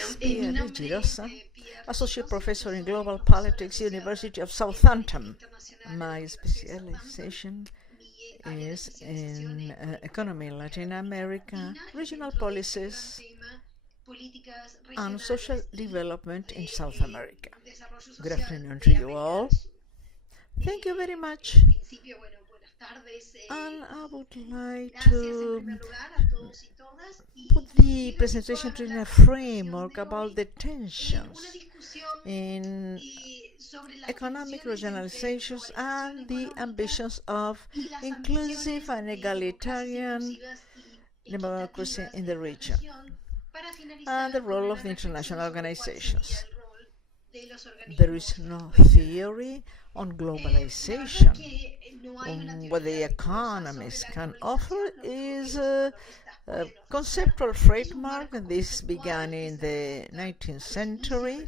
is Pia Riggirozzi, Associate Professor in Global Politics, University of Southampton. My specialization is in economy in Latin America, regional policies, and social development in South America. Good afternoon to you all. Thank you very much. And I would like to put the presentation in a framework about the tensions in economic regionalizations and the ambitions of inclusive and egalitarian democracy in the region, and the role of the international organizations. There is no theory on globalization. What the economists can offer is a conceptual framework, and this began in the 19th century.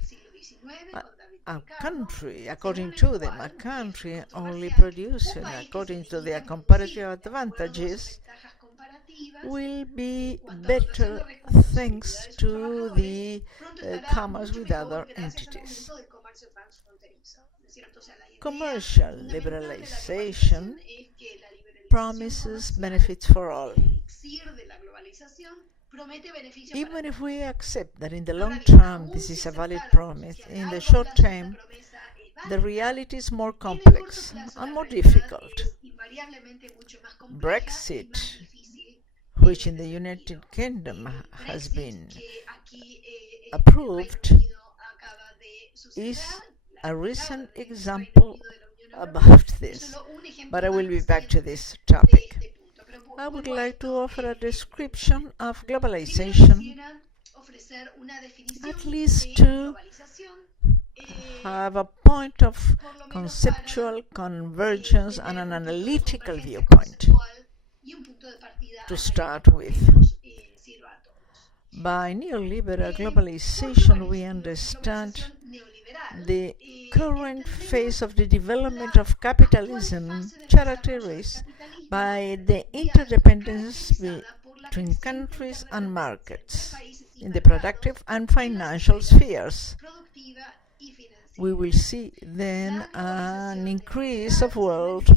A country, according to them, a country only producing according to their comparative advantages will be better thanks to the commerce with other entities. Commercial liberalization promises benefits for all. Even if we accept that in the long term this is a valid promise, in the short term the reality is more complex and more difficult. Brexit, which in the United Kingdom has been approved, is a recent example about this, but I will be back to this topic. I would like to offer a description of globalization, at least to have a point of conceptual convergence and an analytical viewpoint to start with. By neoliberal globalization, we understand the current phase of the development of capitalism characterized by the interdependence between countries and markets in the productive and financial spheres. We will see then an increase of world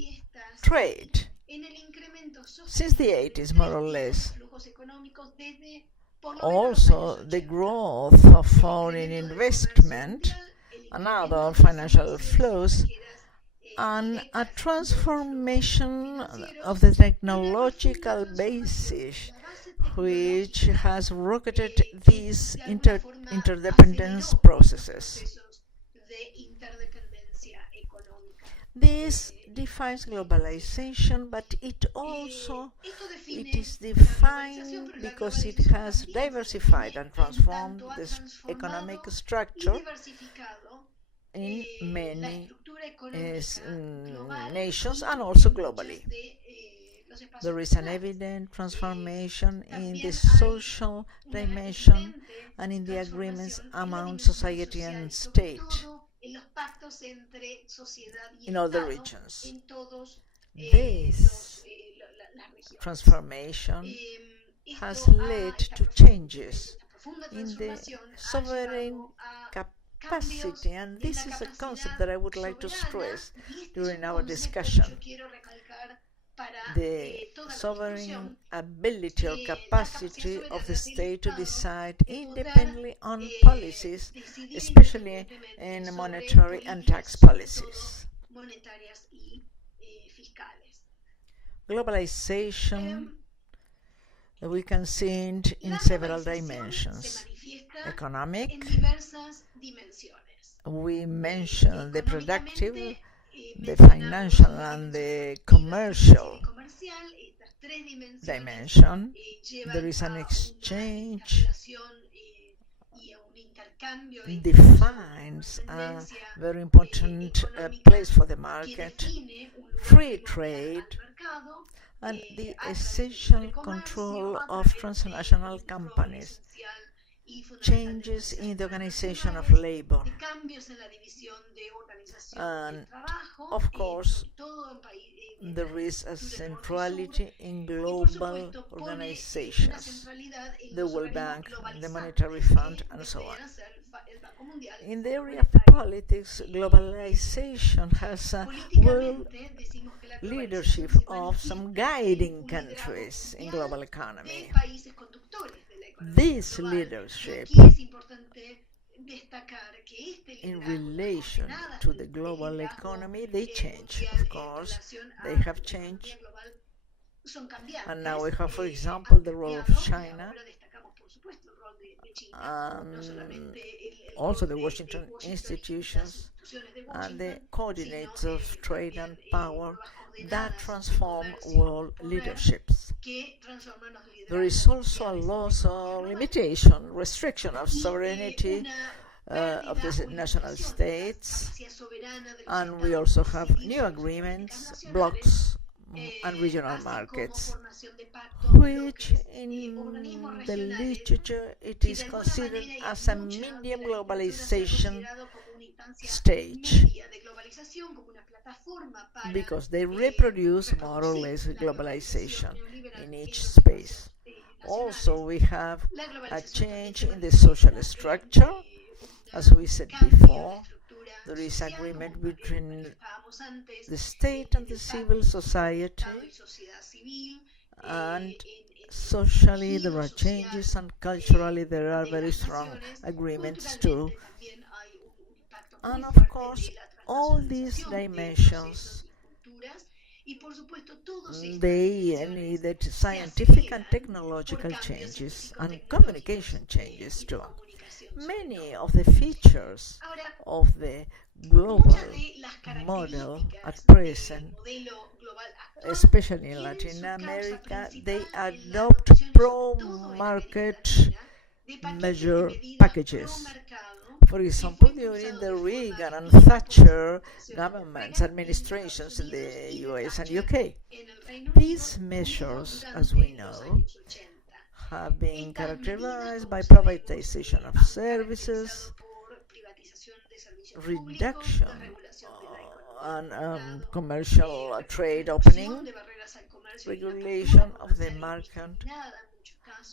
trade since the 80s, more or less. Also, the growth of foreign investment and other financial flows, and a transformation of the technological basis which has rocketed these interdependence processes. This defines globalization, but it is defined because it has diversified and transformed this economic structure in many nations and also globally. There is an evident transformation in the social dimension and in the agreements among society and state in all the regions. This transformation has led to changes in the sovereign capacity, and this is a concept that I would like to stress during our discussion. The sovereign ability or capacity of the state to decide independently on policies, especially in monetary and tax policies. Globalization, we can see it in several dimensions. Economic, we mentioned the productive, the financial and the commercial dimension. There is an exchange, defines a very important place for the market, free trade, and the essential control of transnational companies. changes in the organization of labor. And of course, there is a centrality in global organizations, the World Bank, the Monetary Fund, and so on. In the area of politics, globalization has a world leadership of some guiding countries in global economy. This leadership, in relation to the global economy, they change, of course, they have changed. And now we have, for example, the role of China, also the Washington institutions, and the coordinates of trade and power that transform world leaderships. There is also a loss or limitation, restriction of sovereignty of the national states, and we also have new agreements, blocs, and regional markets, which in the literature it is considered as a medium globalization stage, because they reproduce more or less globalization in each space. Also, we have a change in the social structure. As we said before, there is agreement between the state and the civil society, and socially there are changes, and culturally there are very strong agreements too. And of course, all these dimensions, they needed scientific and technological changes and communication changes too. Many of the features of the global model at present, especially in Latin America, they adopt pro-market measure packages. For example, during the Reagan and Thatcher governments, administrations in the US and UK. These measures, as we know, have been characterized by privatization of services, reduction and commercial trade opening, regulation of the market,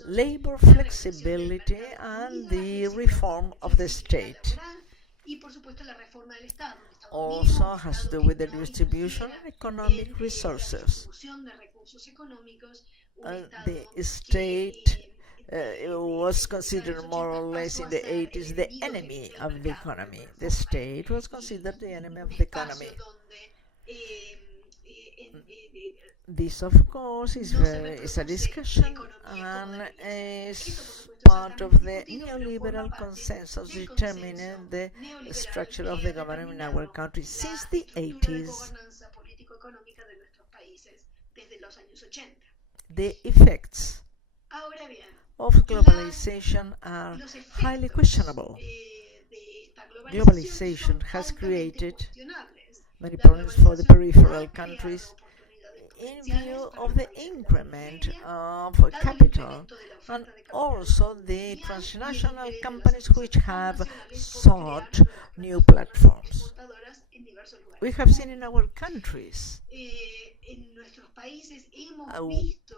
labor flexibility, and the reform of the state. Also has to do with the distribution of economic resources. The state was considered more or less in the 80s the enemy of the economy. The state was considered the enemy of the economy. This, of course, is a discussion and is part of the neoliberal consensus determining the structure of the government in our country since the 80s. The effects of globalization are highly questionable. Globalization has created many problems for the peripheral countries in view of the increment of capital and also the transnational companies which have sought new platforms. We have seen in our countries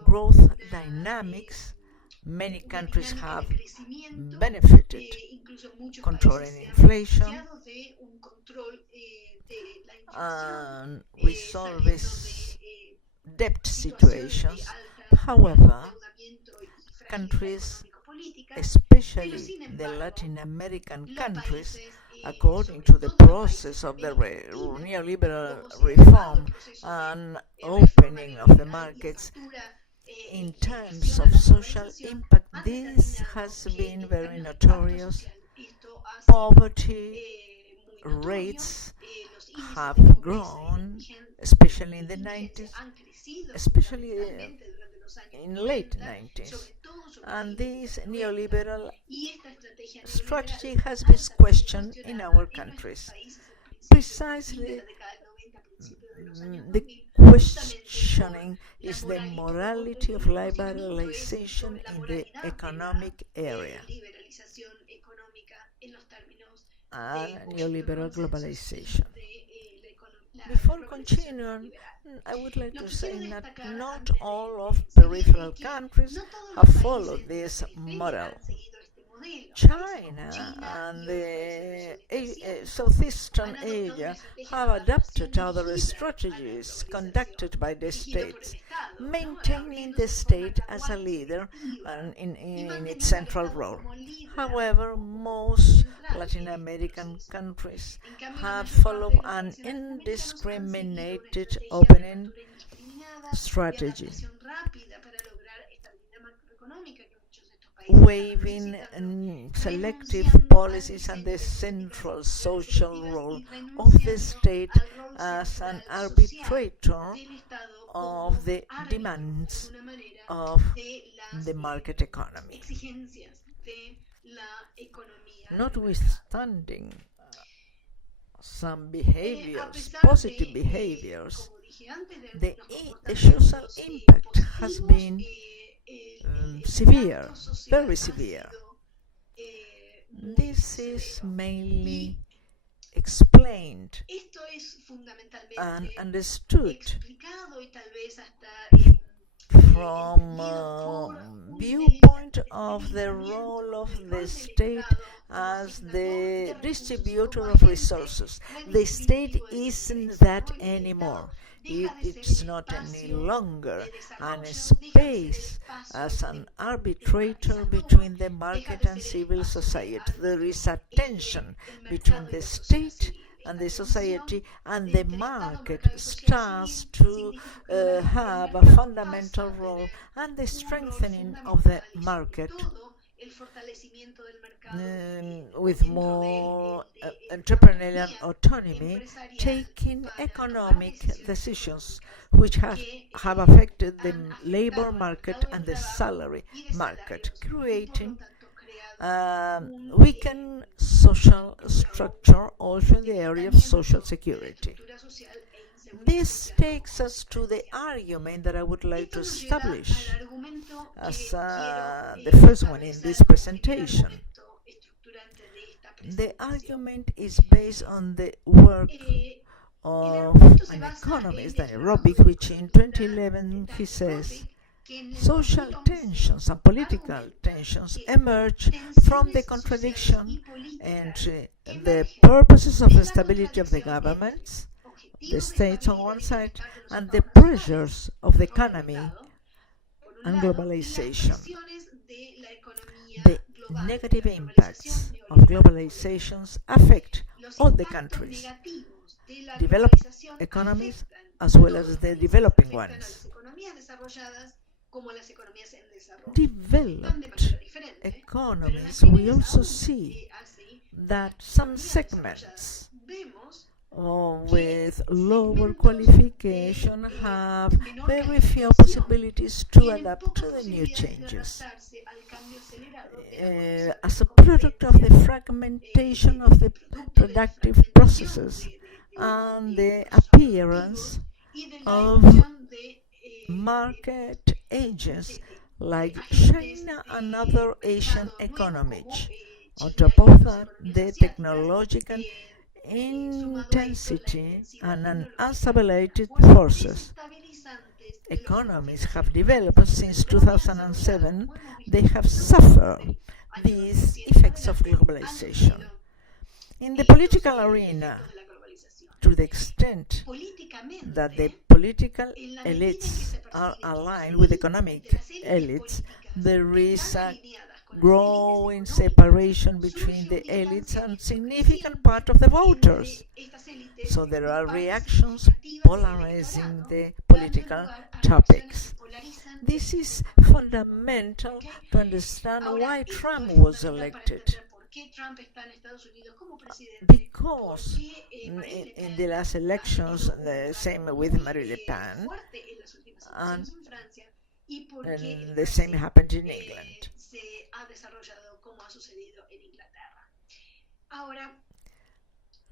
growth dynamics. Many countries have benefited controlling inflation and resolve these debt situations. However, countries, especially the Latin American countries, according to the process of the neoliberal reform and opening of the markets, in terms of social impact, this has been very notorious. Poverty rates have grown, especially in the 90s, especially in late 90s. And this neoliberal strategy has been questioned in our countries. Precisely the questioning is the morality of liberalization in the economic area and neoliberal globalization. Before continuing, I would like to say that not all of peripheral countries have followed this model. China and the Southeastern Asia have adopted other strategies conducted by the states, maintaining the state as a leader and in its central role. However, most Latin American countries have followed an indiscriminated opening strategy, waiving selective policies and the central social role of the state as an arbitrator of the demands of the market economy. Notwithstanding some behaviors, positive behaviors, the social impact has been severe, very severe. This is mainly explained and understood from viewpoint of the role of the state as the distributor of resources. The state isn't that anymore. It's not any longer a space as an arbitrator between the market and civil society. There is a tension between the state and the society, and the market starts to have a fundamental role, and the strengthening of the market with more entrepreneurial autonomy, taking economic decisions which have affected the labor market and the salary market, creating weakened social structure also in the area of social security. This takes us to the argument that I would like to establish as the first one in this presentation. The argument is based on the work of an economist, Daniel Robic, which in 2011 he says, social tensions and political tensions emerge from the contradiction entre the purposes of the stability of the governments, the states on one side, and the pressures of the economy and globalization. The negative impacts of globalizations affect all the countries, developed economies as well as the developing ones. Developed economies, we also see that some segments with lower qualification have very few possibilities to adapt to the new changes. As a product of the fragmentation of the productive processes and the appearance of market agents like China and other Asian economies. On top of that, the technological intensity and unstabilized forces. Economies have developed since 2007. They have suffered these effects of globalization. In the political arena, to the extent that the political elites are aligned with economic elites, there is a growing separation between the elites and significant part of the voters. So there are reactions polarizing the political topics. This is fundamental to understand why Trump was elected. Because in the last elections, the same with Marine Le Pen, and the same happened in England.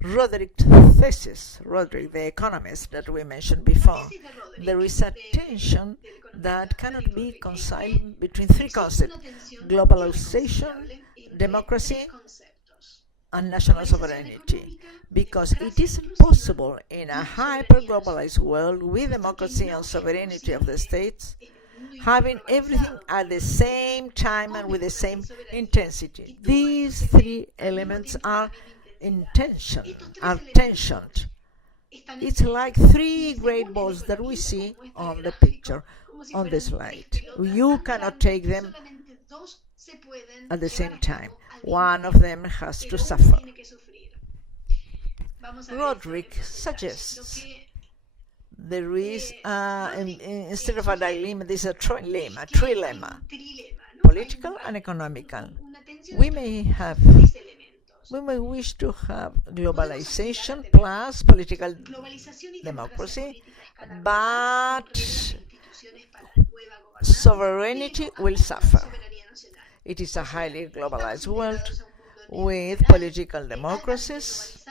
Roderick, the economist that we mentioned before, there is a tension that cannot be conciled between three concepts: globalization, democracy, and national sovereignty, because it isn't possible in a hyper-globalized world with democracy and sovereignty of the states having everything at the same time and with the same intensity. These three elements are tensioned. It's like three great balls that we see on the picture, on the slide. You cannot take them at the same time. One of them has to suffer. Roderick suggests there is, instead of a dilemma, there is a trilemma, political and economical. We may wish to have globalization plus political democracy, but sovereignty will suffer. It is a highly globalized world with political democracies,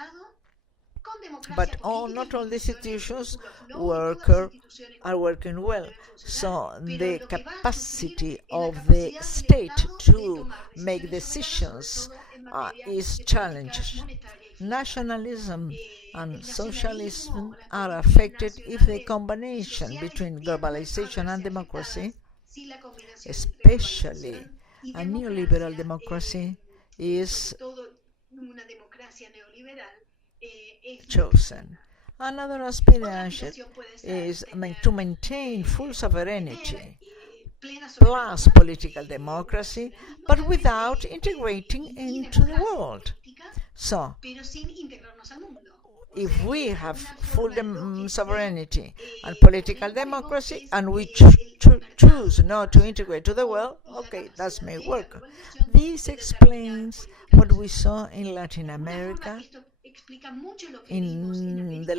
but not all the institutions are working well. So the capacity of the state to make decisions is challenged. Nationalism and socialism are affected if the combination between globalization and democracy, especially a neoliberal democracy, is chosen. Another aspiration is to maintain full sovereignty plus political democracy, but without integrating into the world. So, if we have full sovereignty and political democracy and we choose not to integrate to the world, okay, that may work. This explains what we saw in Latin America in the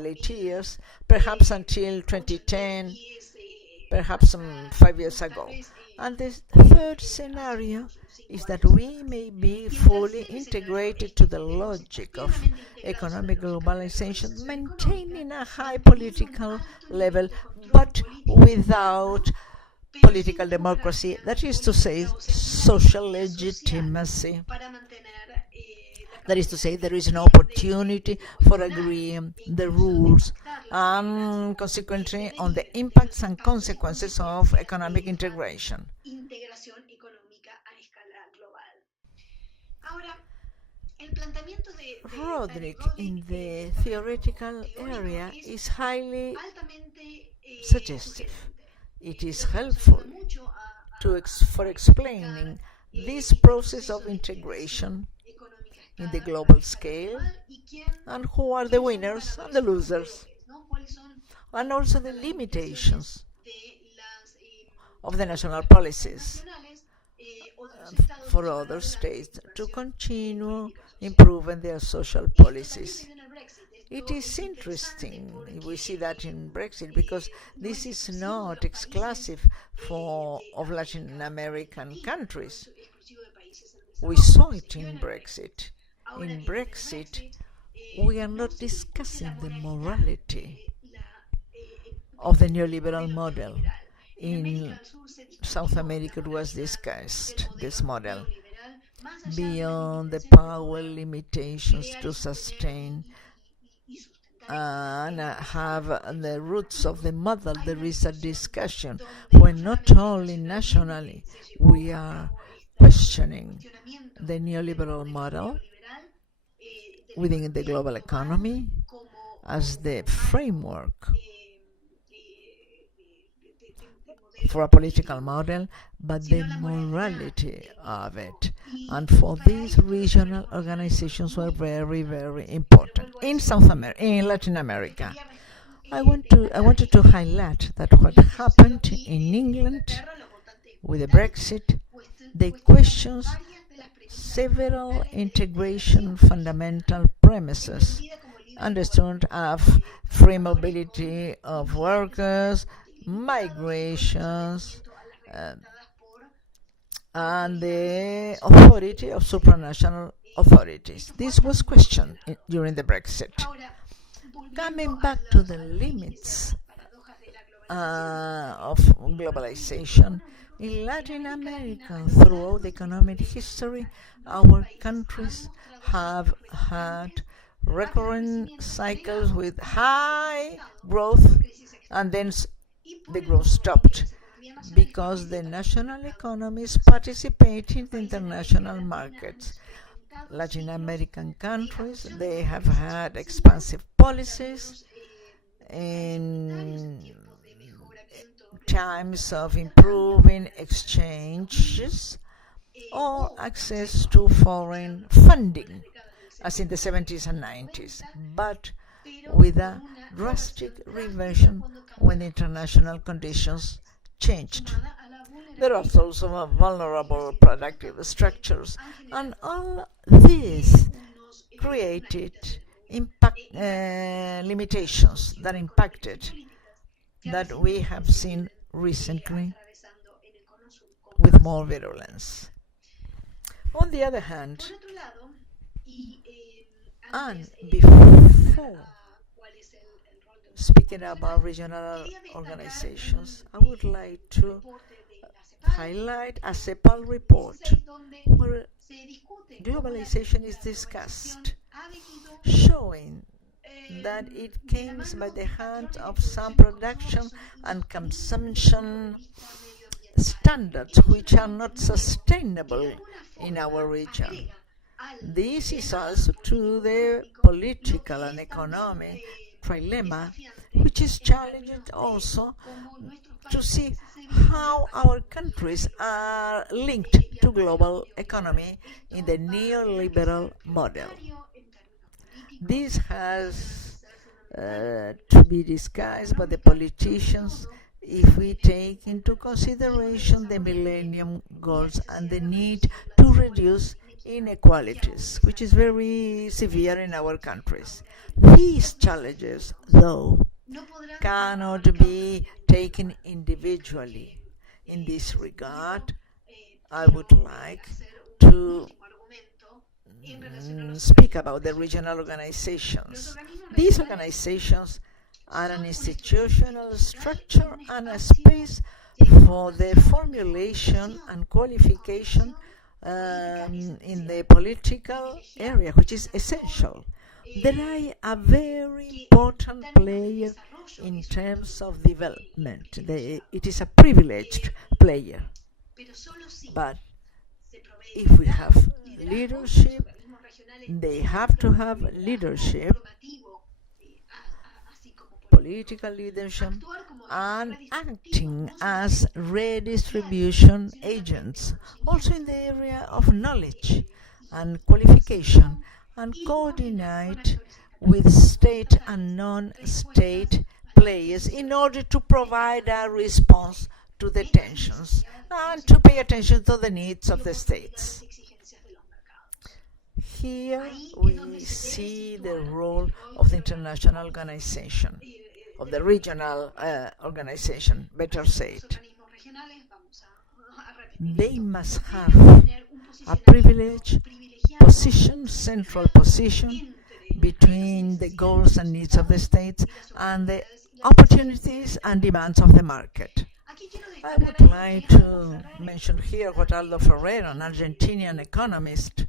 late years, perhaps until 2010, perhaps 5 years ago. And the third scenario is that we may be fully integrated to the logic of economic globalization, maintaining a high political level, but without political democracy, that is to say, social legitimacy. That is to say, there is no opportunity for agreeing the rules and consequently on the impacts and consequences of economic integration. Roderick, in the theoretical area, is highly suggestive. It is helpful for explaining this process of integration in the global scale, and who are the winners and the losers, and also the limitations of the national policies for other states to continue improving their social policies. It is interesting, we see that in Brexit, because this is not exclusive of Latin American countries. We saw it in Brexit. In Brexit, we are not discussing the morality of the neoliberal model. In South America, it was discussed, this model, beyond the power limitations to sustain and have the roots of the model. There is a discussion when not only nationally we are questioning the neoliberal model within the global economy as the framework for a political model, but the morality of it. And for these, regional organizations were very, very important. In Latin America, I wanted to highlight that what happened in England with the Brexit, they questions several integration fundamental premises understood of free mobility of workers, migrations, and the authority of supranational authorities. This was questioned during the Brexit. Coming back to the limits of globalization, in Latin America, throughout the economic history, our countries have had recurrent cycles with high growth, and then the growth stopped because the national economies participate in the international markets. Latin American countries, they have had expansive policies in times of improving exchanges or access to foreign funding, as in the 70s and 90s, but with a drastic reversion when international conditions changed. There are also vulnerable productive structures, and all this created limitations that impacted, that we have seen recently with more virulence. On the other hand, and before speaking about regional organizations, I would like to highlight a CEPAL report where globalization is discussed, showing that it came by the hand of some production and consumption standards which are not sustainable in our region. This is also to the political and economic trilemma, which is challenging also to see how our countries are linked to global economy in the neoliberal model. This has to be discussed by the politicians if we take into consideration the Millennium Goals and the need to reduce inequalities, which is very severe in our countries. These challenges, though, cannot be taken individually. In this regard, I would like to speak about the regional organizations. These organizations are an institutional structure and a space for the formulation and qualification in the political area, which is essential. They are a very important player in terms of development. It is a privileged player. But if we have leadership, they have to have leadership, political leadership, and acting as redistribution agents, also in the area of knowledge and qualification, and coordinate with state and non-state players in order to provide a response to the tensions and to pay attention to the needs of the states. Here we see the role of the international organization, of the regional organization, better said. They must have a privileged position, central position, between the goals and needs of the states and the opportunities and demands of the market. I would like to mention here what Aldo Herrero, an Argentinian economist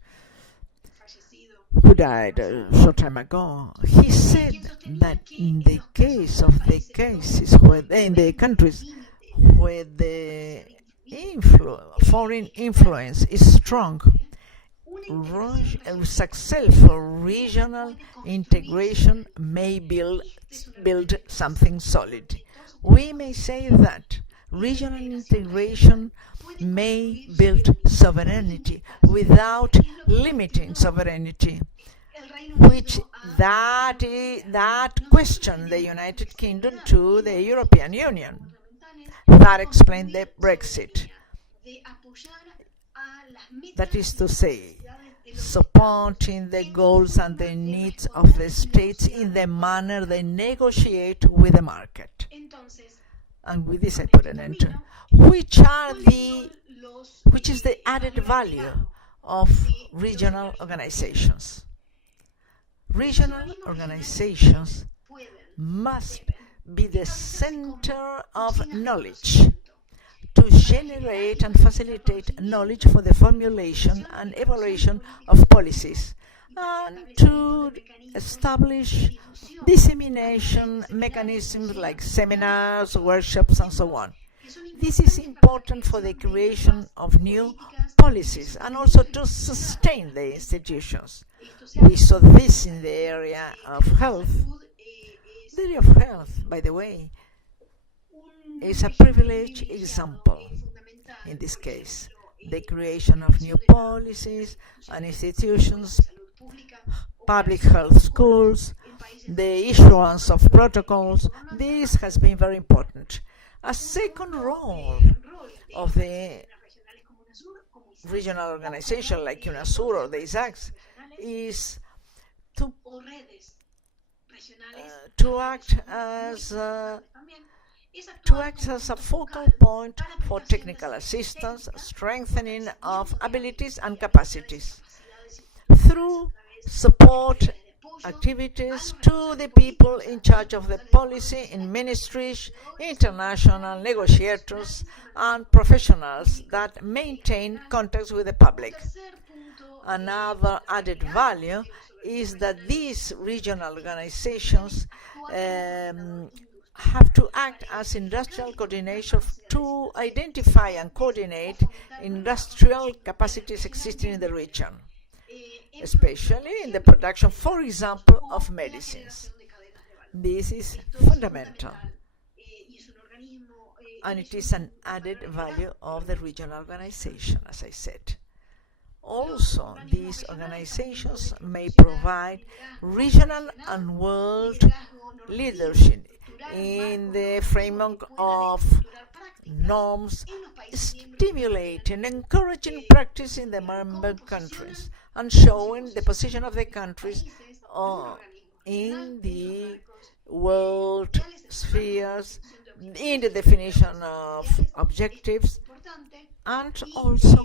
who died a short time ago, he said that in the case of the cases where in the countries where the foreign influence is strong, successful regional integration may build something solid. We may say that regional integration may build sovereignty without limiting sovereignty, which that question the United Kingdom to the European Union. That explained the Brexit. That is to say, supporting the goals and the needs of the states in the manner they negotiate with the market. and with this I put an end, which is the added value of regional organizations. Regional organizations must be the center of knowledge to generate and facilitate knowledge for the formulation and evaluation of policies, and to establish dissemination mechanisms like seminars, workshops, and so on. This is important for the creation of new policies and also to sustain the institutions. We saw this in the area of health. The area of health, by the way, is a privileged example in this case. The creation of new policies and institutions, public health schools, the issuance of protocols, this has been very important. A second role of the regional organization like UNASUR or the ISACs is to act as a focal point for technical assistance, strengthening of abilities and capacities through support activities to the people in charge of the policy in ministries, international negotiators, and professionals that maintain contacts with the public. Another added value is that these regional organizations have to act as industrial coordination to identify and coordinate industrial capacities existing in the region, especially in the production, for example, of medicines. This is fundamental, and it is an added value of the regional organization, as I said. Also, these organizations may provide regional and world leadership in the framework of norms, stimulating, encouraging practice in the member countries, and showing the position of the countries in the world spheres, in the definition of objectives, and also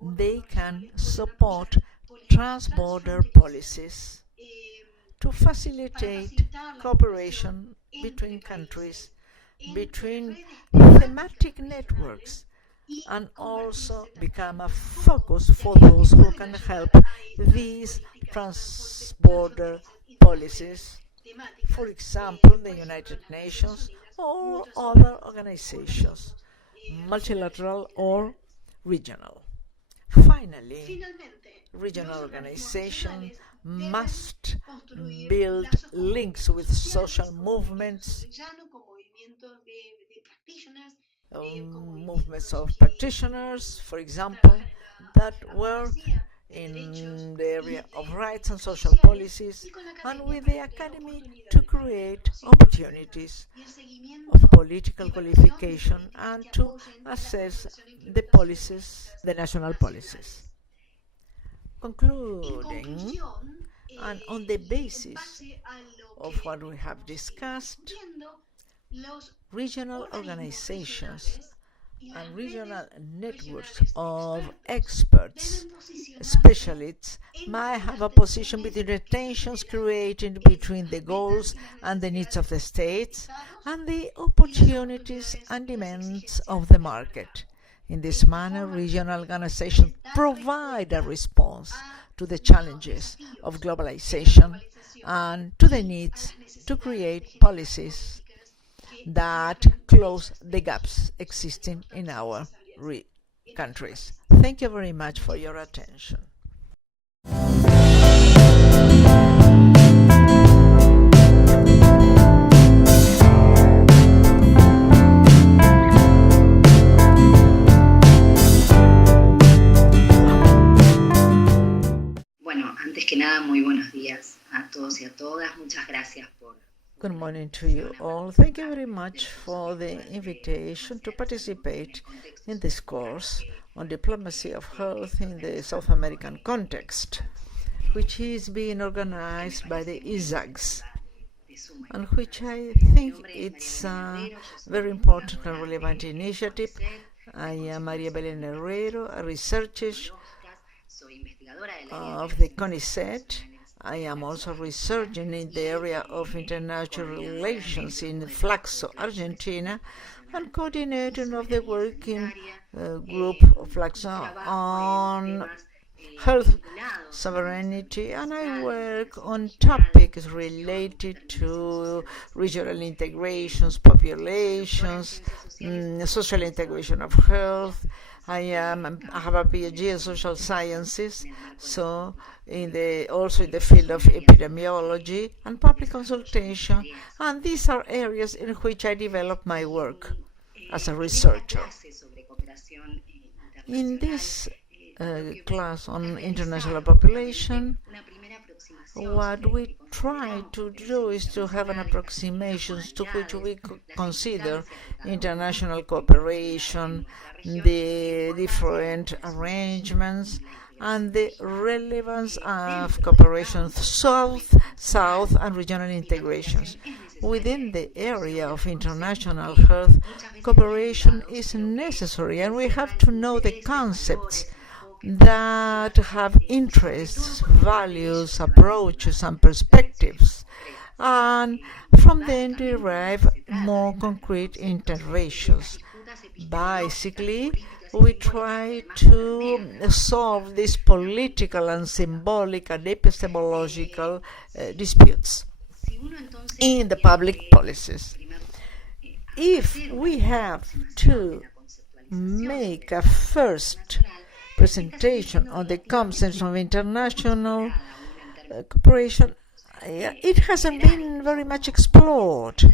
they can support trans-border policies to facilitate cooperation between countries, between thematic networks, and also become a focus for those who can help these trans-border policies, for example, the United Nations or other organizations, multilateral or regional. Finally, regional organization must build links with social movements, movements of practitioners, for example, that work in the area of rights and social policies, and with the academy to create opportunities of political qualification and to assess the policies, the national policies. Concluding, and on the basis of what we have discussed, regional organizations and regional networks of experts, specialists, might have a position between the tensions created between the goals and the needs of the states and the opportunities and demands of the market. In this manner, regional organizations provide a response to the challenges of globalization and to the needs to create policies that close the gaps existing in our countries. Thank you very much for your attention. Bueno, antes que nada, muy buenos días a todos y a todas. Muchas gracias por... Good morning to you all. Thank you very much for the invitation to participate in this course on diplomacy of health in the South American context, which is being organized by the ISACs. and which I think it's a very important and relevant initiative. I am Maria Belén Herrero, a researcher of the CONICET. I am also researching in the area of international relations in FLACSO-Argentina and coordinating of the working group of FLACSO on health sovereignty, and I work on topics related to regional integrations, populations, social integration of health. I have a PhD in social sciences, so also in the field of epidemiology and public consultation, and these are areas in which I develop my work as a researcher. In this class on international population, what we try to do is to have an approximation to which we consider international cooperation, the different arrangements, and the relevance of cooperation south and regional integrations. Within the area of international health, cooperation is necessary, and we have to know the concepts that have interests, values, approaches, and perspectives, and from them derive more concrete interventions. Basically, we try to solve these political and symbolic and epistemological disputes in the public policies. If we have to make a first presentation on the concepts of international cooperation, it hasn't been very much explored,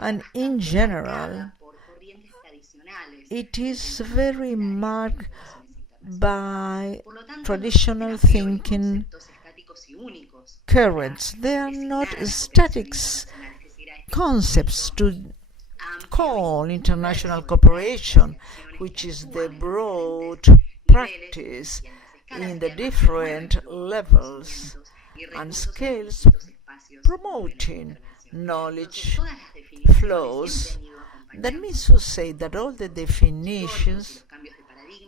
and in general it is very marked by traditional thinking currents. They are not static concepts to call international cooperation, which is the broad practice in the different levels and scales, promoting knowledge flows. That means to say that all the definitions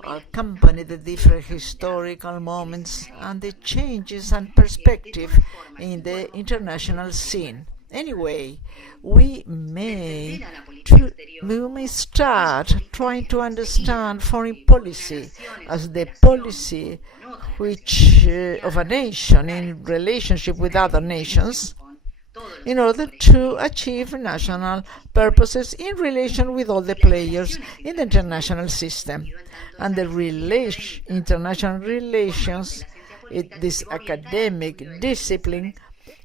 accompany the different historical moments and the changes and perspective in the international scene. Anyway, we may start trying to understand foreign policy as the policy which of a nation in relationship with other nations, in order to achieve national purposes in relation with all the players in the international system. And the international relations, this academic discipline,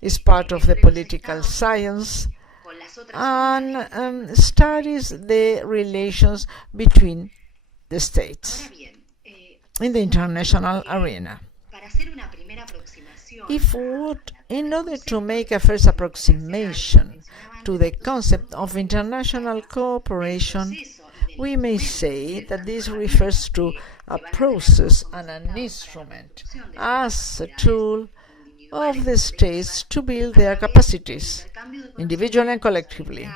is part of the political science and studies the relations between the states in the international arena. In order to make a first approximation to the concept of international cooperation, we may say that this refers to a process and an instrument as a tool of the states to build their capacities, individually and collectively,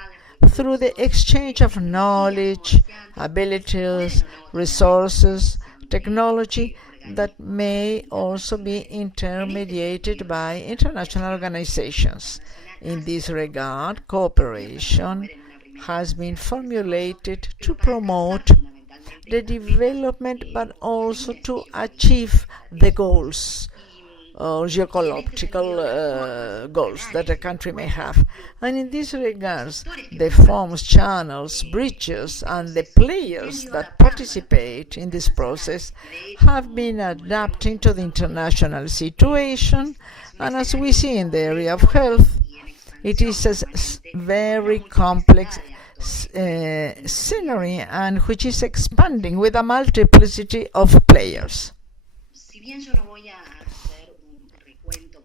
through the exchange of knowledge, abilities, resources, technology that may also be intermediated by international organizations. In this regard, cooperation has been formulated to promote the development but also to achieve the goals or geopolitical goals that a country may have. And in this regards, the forms, channels, bridges, and the players that participate in this process have been adapting to the international situation, and as we see in the area of health, it is a very complex scenery and which is expanding with a multiplicity of players.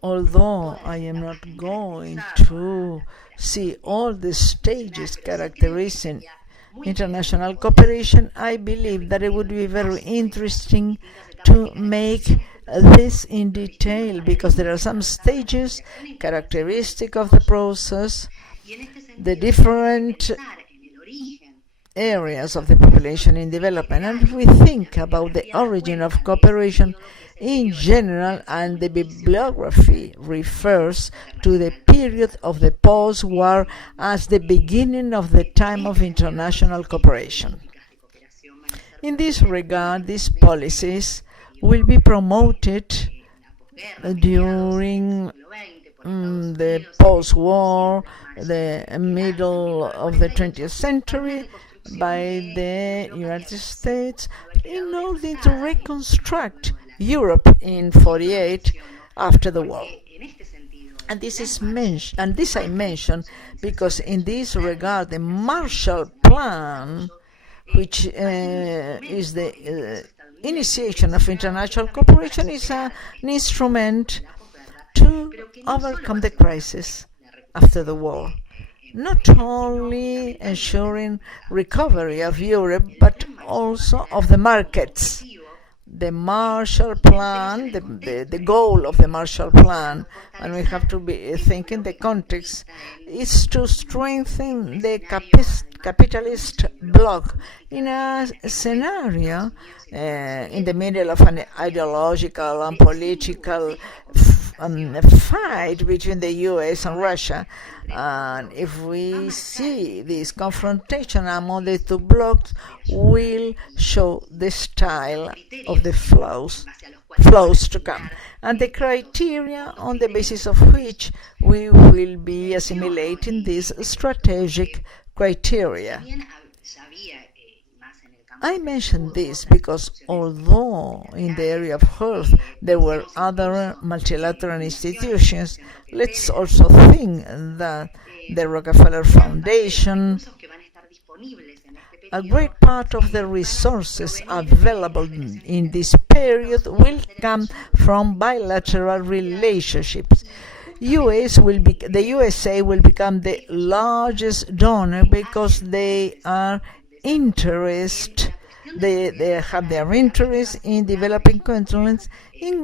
Although I am not going to see all the stages characterizing international cooperation, I believe that it would be very interesting to make this in detail because there are some stages characteristic of the process, the different areas of the population in development, and if we think about the origin of cooperation in general, and the bibliography refers to the period of the post-war as the beginning of the time of international cooperation. In this regard, these policies will be promoted during the post-war, the middle of the 20th century, by the United States in order to reconstruct Europe in 1948 after the war. And this is mentioned, and this I mention because in this regard the Marshall Plan, which is the initiation of international cooperation, is an instrument to overcome the crisis after the war, not only ensuring recovery of Europe, but also of the markets. The Marshall Plan, the goal of the Marshall Plan, and we have to be thinking the context, is to strengthen the capitalist bloc in a scenario in the middle of an ideological and political fight between the US and Russia. And if we see this confrontation among the two blocs, will show the style of the flows to come, and the criteria on the basis of which we will be assimilating these strategic criteria. I mention this because although in the area of health there were other multilateral institutions, let's also think that the Rockefeller Foundation, a great part of the resources available in this period will come from bilateral relationships. The USA will become the largest donor because they are they have their interest in developing countries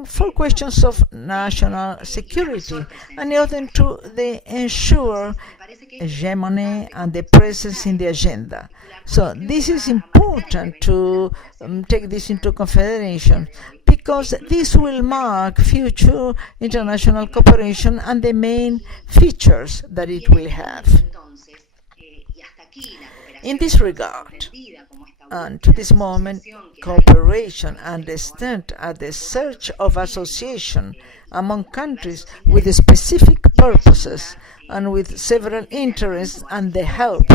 for questions of national security, and in order to they ensure hegemony and the presence in the agenda. So this is important to take this into consideration, because this will mark future international cooperation and the main features that it will have. In this regard, and to this moment, cooperation and extent at the search of association among countries with specific purposes and with several interests, and the help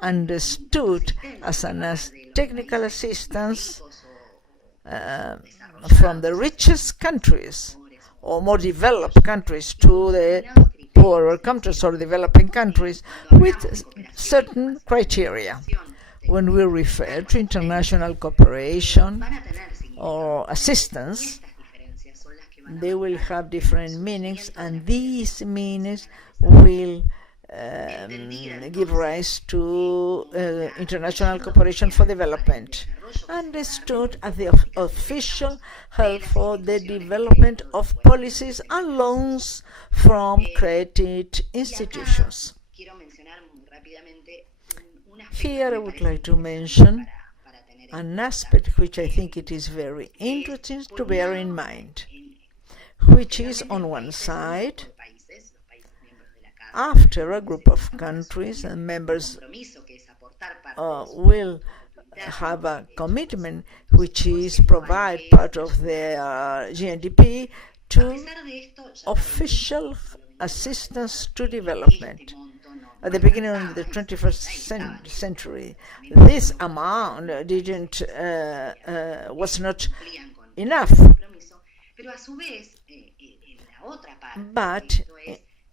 understood as technical assistance from the richest countries or more developed countries to the poorer countries or developing countries with certain criteria. When we refer to international cooperation or assistance, they will have different meanings, and these meanings will give rise to international cooperation for development, understood as the official help for the development of policies and loans from credit institutions. Here I would like to mention an aspect which I think it is very interesting to bear in mind, which is on one side, after a group of countries and members will have a commitment which is provide part of their GNDP to official assistance to development. At the beginning of the 21st century, this amount was not enough. But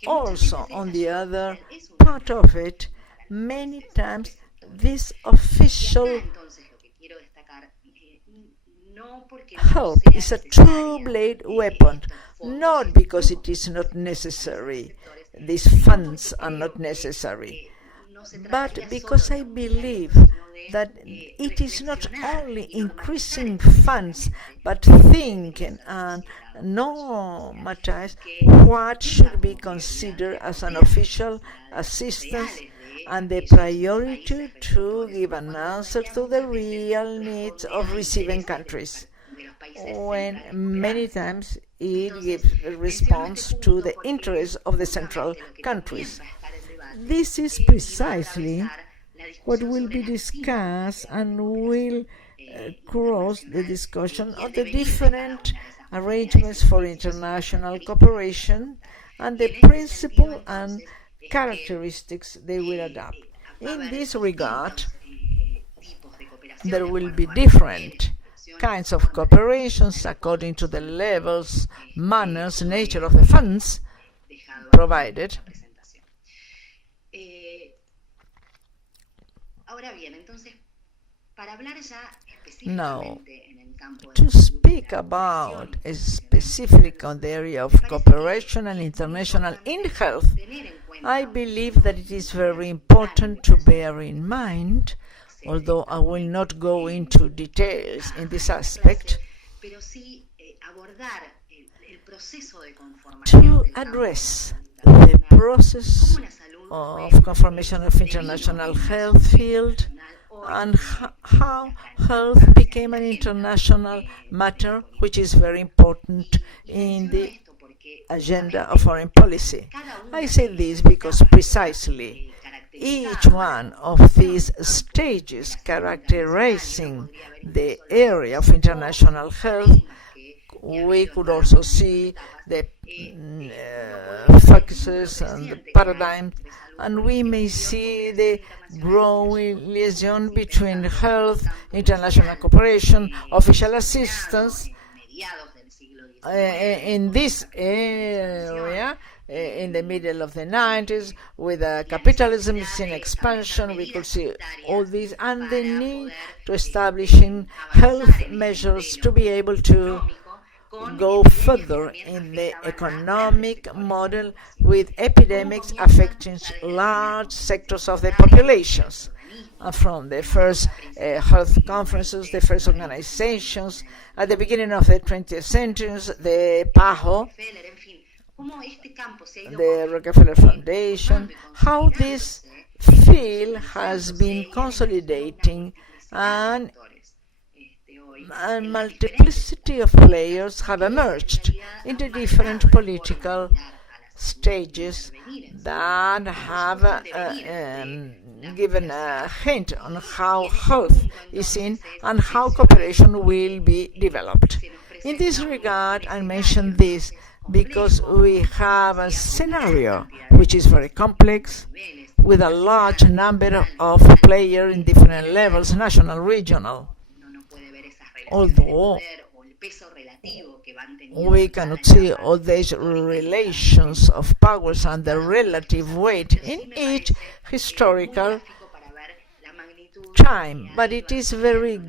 also, on the other part of it, many times this official help is a two-bladed weapon, not because it is not necessary. These funds are not necessary, but because I believe that it is not only increasing funds, but thinking and normatize what should be considered as an official assistance and the priority to give an answer to the real needs of receiving countries, when many times it gives a response to the interests of the central countries. This is precisely what will be discussed and will cross the discussion of the different arrangements for international cooperation and the principle and characteristics they will adopt. In this regard, there will be different kinds of cooperations according to the levels, manners, nature of the funds provided. Now, to speak about specifically on the area of cooperation and international in health, I believe that it is very important to bear in mind, although I will not go into details in this aspect, to address the process of conformation of international health field and how health became an international matter, which is very important in the agenda of foreign policy. I say this because precisely each one of these stages characterizing the area of international health, we could also see the focuses and the paradigms, and we may see the growing liaison between health, international cooperation, official assistance in this area. In the middle of the 90s, with capitalism in expansion, we could see all these, and the need to establishing health measures to be able to go further in the economic model with epidemics affecting large sectors of the populations. From the first health conferences, the first organizations, at the beginning of the 20th century, the PAHO, the Rockefeller Foundation, how this field has been consolidating, and a multiplicity of players have emerged in the different political stages that have given a hint on how health is seen and how cooperation will be developed. In this regard, I mention this because we have a scenario which is very complex, with a large number of players in different levels, national, regional. Although we cannot see all these relations of powers and the relative weight in each historical time, but it is very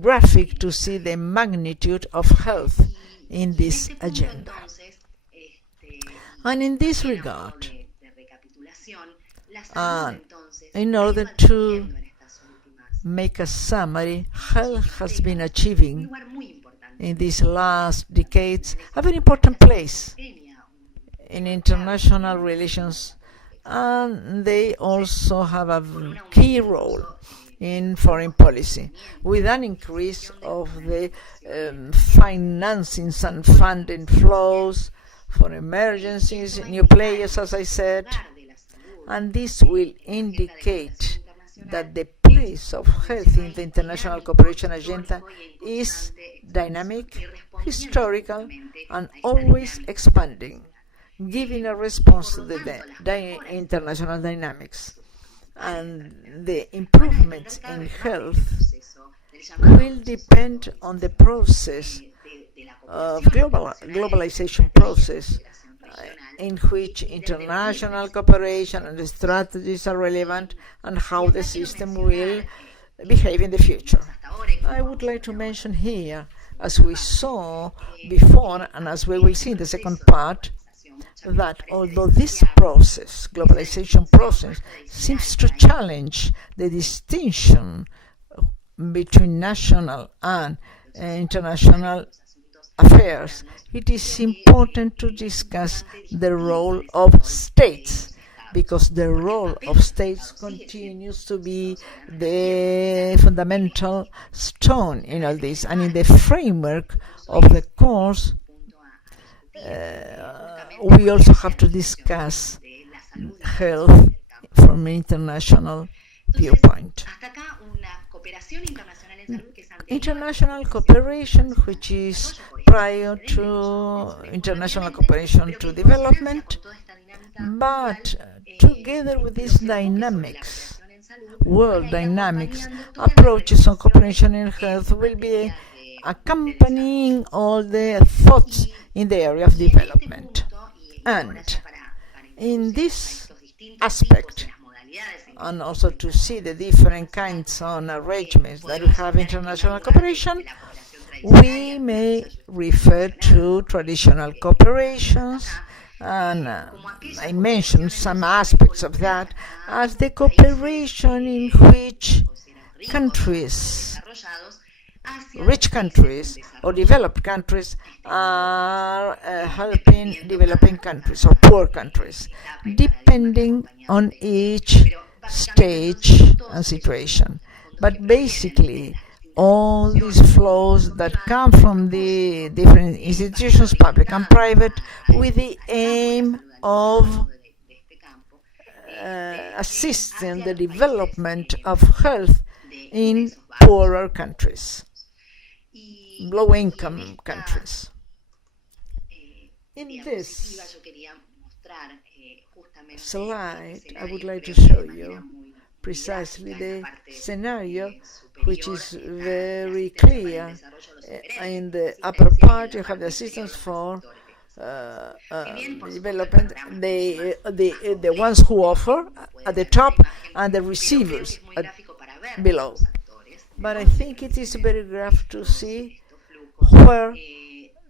graphic to see the magnitude of health in this agenda. And in this regard, in order to make a summary, health has been achieving in these last decades a very important place in international relations, and they also have a key role in foreign policy, with an increase of the financings and funding flows for emergencies, new players, as I said, and this will indicate that the place of health in the international cooperation agenda is dynamic, historical, and always expanding, giving a response to the international dynamics. And the improvements in health will depend on the process of globalization process, in which international cooperation and the strategies are relevant, and how the system will behave in the future. I would like to mention here, as we saw before and as we will see in the second part, that although this process, globalization process, seems to challenge the distinction between national and international affairs, it is important to discuss the role of states, because the role of states continues to be the fundamental stone in all this. And in the framework of the course, we also have to discuss health from an international viewpoint. International cooperation, which is prior to international cooperation to development, but together with these dynamics, world dynamics, approaches on cooperation in health will be accompanying all the thoughts in the area of development. And in this aspect, and also to see the different kinds of arrangements that we have international cooperation, we may refer to traditional cooperations, and I mentioned some aspects of that as the cooperation in which countries, rich countries or developed countries, are helping developing countries or poor countries, depending on each stage and situation. But basically, all these flows that come from the different institutions, public and private, with the aim of assisting the development of health in poorer countries, low-income countries. In this slide, I would like to show you precisely the scenario, which is very clear. In the upper part, you have the assistance for development, the ones who offer at the top, and the receivers below. But I think it is very graph to see where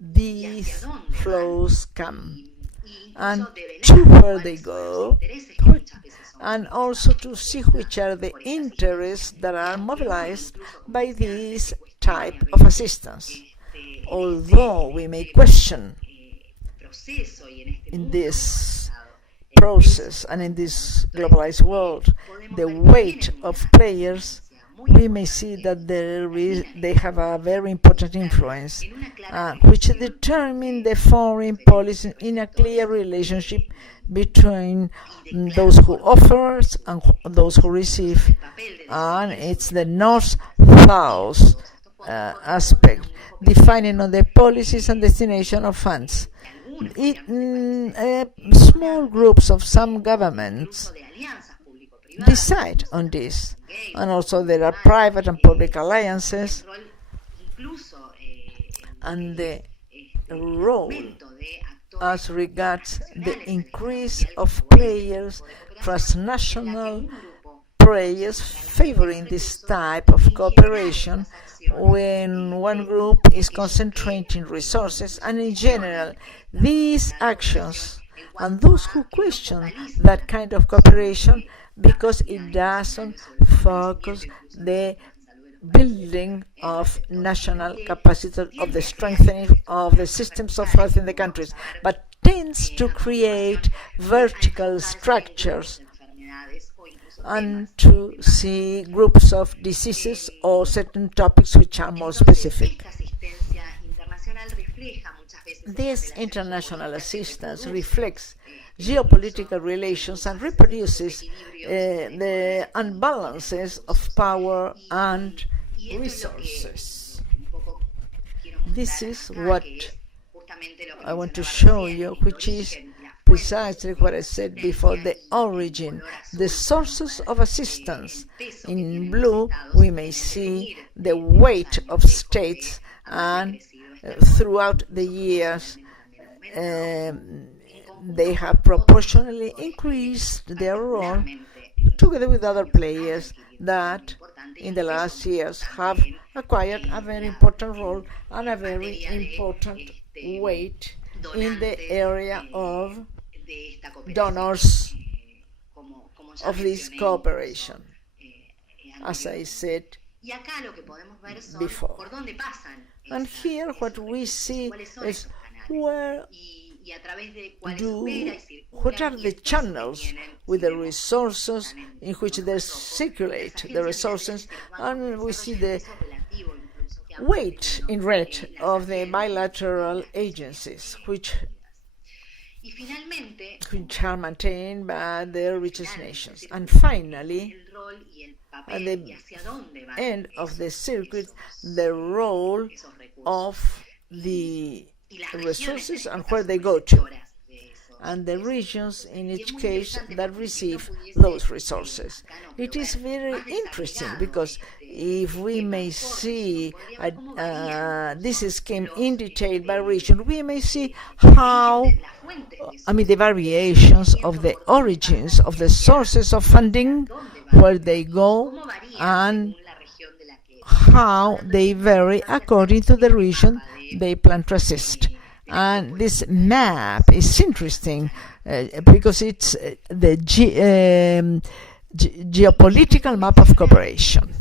these flows come and to where they go, and also to see which are the interests that are mobilized by this type of assistance. Although we may question in this process and in this globalized world the weight of players, we may see that they have a very important influence, which determine the foreign policy in a clear relationship between those who offer and those who receive. And it's the north-south aspect, defining on the policies and destination of funds. Small groups of some governments decide on this, and also there are private and public alliances, and the role as regards the increase of players, transnational players, favoring this type of cooperation when one group is concentrating resources, and in general these actions, and those who question that kind of cooperation because it doesn't focus the building of national capacity, of the strengthening of the systems of health in the countries, but tends to create vertical structures and to see groups of diseases or certain topics which are more specific. This international assistance reflects geopolitical relations and reproduces the imbalances of power and resources. This is what I want to show you, which is precisely what I said before, the origin, the sources of assistance. In blue, we may see the weight of states, and throughout the years, they have proportionally increased their role together with other players that in the last years have acquired a very important role and a very important weight in the area of donors of this cooperation, as I said before. And here what we see is what are the channels with the resources in which they circulate the resources, and we see the weight in red of the bilateral agencies which are maintained by the richest nations. And finally, at the end of the circuit, the role of the resources and where they go to, and the regions in each case that receive those resources. It is very interesting because if we may see this scheme in detail by region, we may see how, the variations of the origins of the sources of funding, where they go, and how they vary according to the region they plan to assist. And this map is interesting because it's the geopolitical map of cooperation.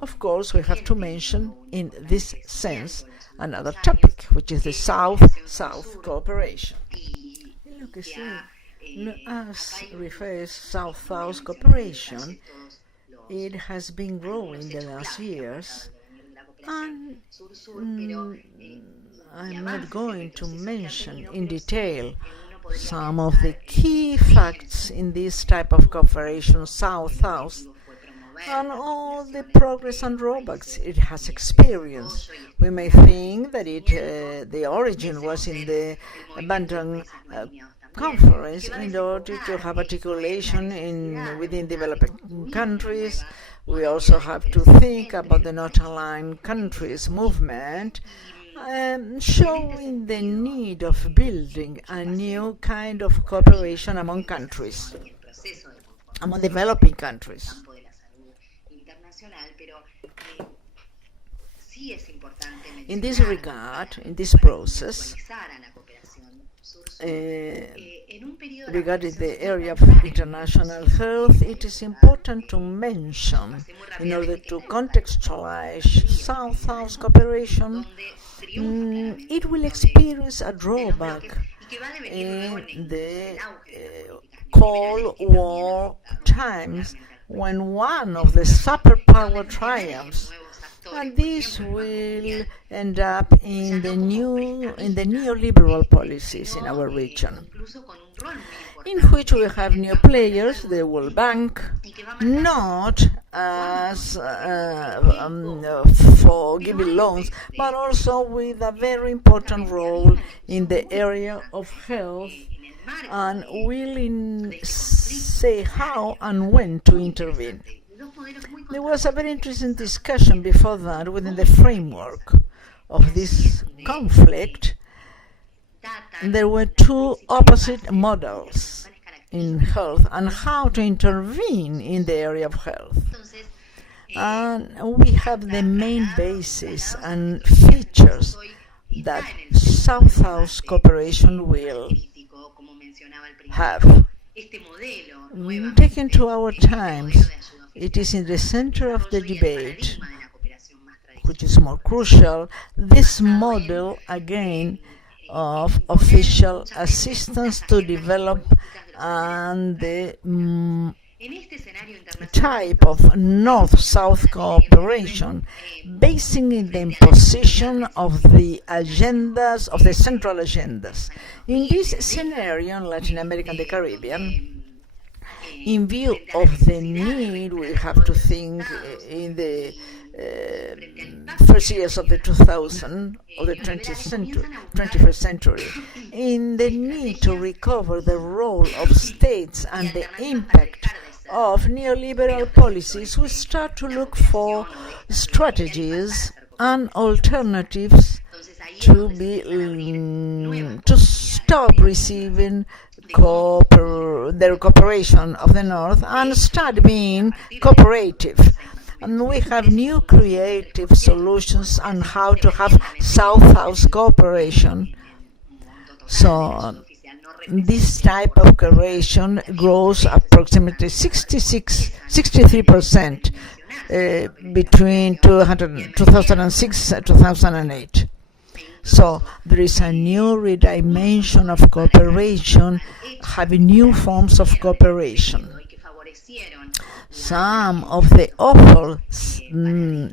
Of course, we have to mention in this sense another topic, which is the South-South cooperation. As refers South-South cooperation, it has been growing in the last years, and I'm not going to mention in detail some of the key facts in this type of cooperation, South-South, and all the progress and drawbacks it has experienced. We may think that the origin was in the Bantam Conference in order to have articulation within developing countries. We also have to think about the Not Aligned Countries movement, showing the need of building a new kind of cooperation among countries, among developing countries. In this regard, in this process, regarding the area of international health, it is important to mention, in order to contextualize South-South cooperation, it will experience a drawback in the Cold War times, when one of the superpower triumphs, and this will end up in the neoliberal policies in our region, in which we have new players, the World Bank, not as for giving loans, but also with a very important role in the area of health, and will say how and when to intervene. There was a very interesting discussion before that within the framework of this conflict. There were two opposite models in health and how to intervene in the area of health. And we have the main basis and features that South-South cooperation will have. Taken to our times, it is in the center of the debate, which is more crucial, this model, again, of official assistance to develop and the type of North-South cooperation, basing in the imposition of the agendas, of the central agendas. In this scenario, in Latin America and the Caribbean, in view of the need, we have to think in the first years of the 2000 or the 21st century, in the need to recover the role of states and the impact of neoliberal policies, we start to look for strategies and alternatives to stop receiving their cooperation of the North and start being cooperative. And we have new creative solutions on how to have South-South cooperation. So this type of cooperation grows approximately 63% between 2006 and 2008. So there is a new redimension of cooperation, having new forms of cooperation. Some of the authors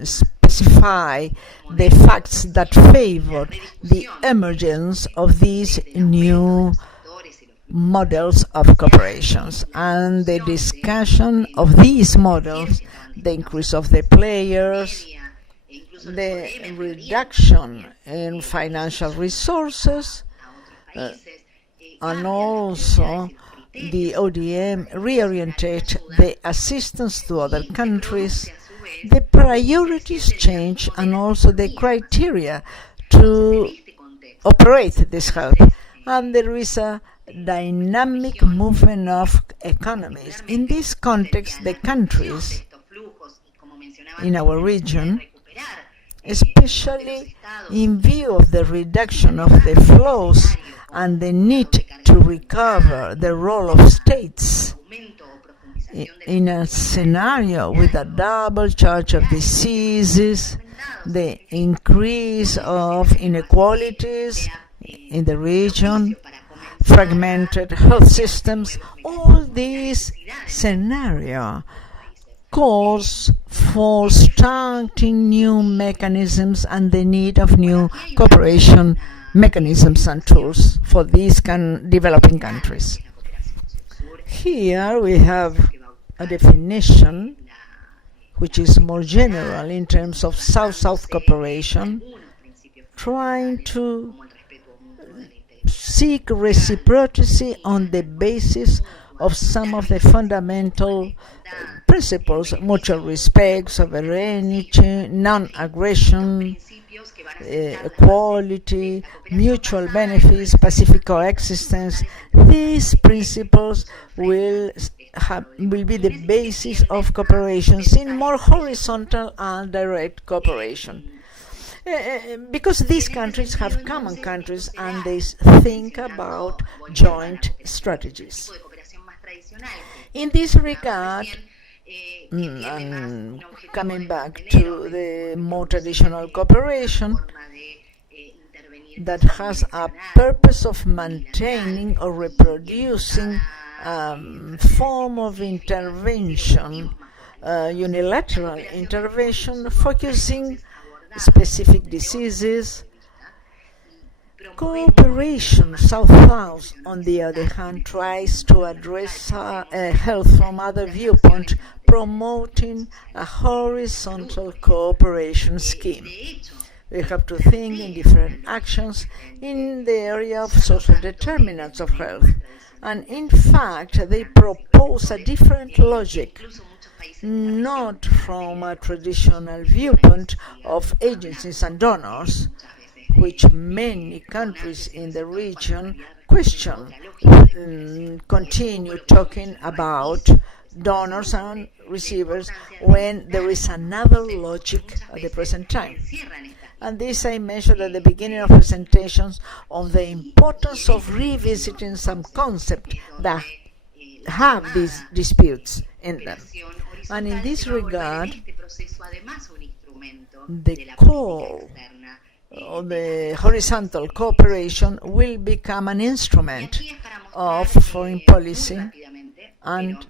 specify the facts that favor the emergence of these new models of cooperations, and the discussion of these models, the increase of the players, the reduction in financial resources, and also the ODM reorientate the assistance to other countries. The priorities change, and also the criteria to operate this help. And there is a dynamic movement of economies. In this context, the countries in our region, especially in view of the reduction of the flows and the need to recover the role of states in a scenario with a double charge of diseases, the increase of inequalities in the region, fragmented health systems, all these scenarios calls for starting new mechanisms and the need of new cooperation mechanisms and tools for these developing countries. Here we have a definition which is more general in terms of South-South cooperation, trying to seek reciprocity on the basis of some of the fundamental principles: mutual respect, sovereignty, non-aggression, equality, mutual benefits, pacific coexistence. These principles will be the basis of cooperations in more horizontal and direct cooperation. Because these countries have common countries and they think about joint strategies. In this regard, and coming back to the more traditional cooperation that has a purpose of maintaining or reproducing form of intervention, unilateral intervention focusing specific diseases. Cooperation South-South, on the other hand, tries to address health from other viewpoints, promoting a horizontal cooperation scheme. We have to think in different actions in the area of social determinants of health. And in fact, they propose a different logic, not from a traditional viewpoint of agencies and donors, which many countries in the region question, continue talking about donors and receivers when there is another logic at the present time. And this I mentioned at the beginning of presentations on the importance of revisiting some concepts that have these disputes in them. And in this regard, the call of the horizontal cooperation will become an instrument of foreign policy and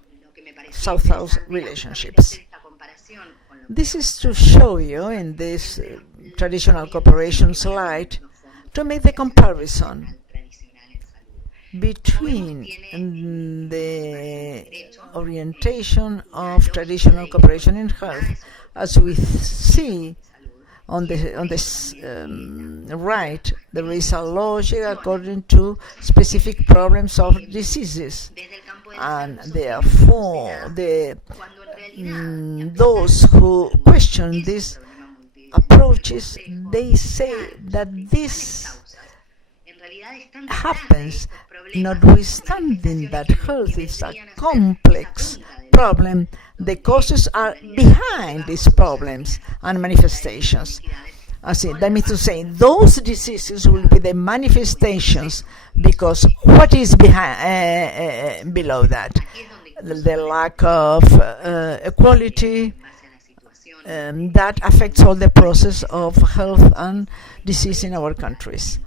South-South relationships. This is to show you in this traditional cooperation slide, to make the comparison between the orientation of traditional cooperation in health, as we see on this right, there is a logic according to specific problems of diseases, and therefore those who question these approaches, they say that these happens, notwithstanding that health is a complex problem, the causes are behind these problems and manifestations. That means to say those diseases will be the manifestations, because what is behind below that? The lack of equality that affects all the process of health and disease in our countries.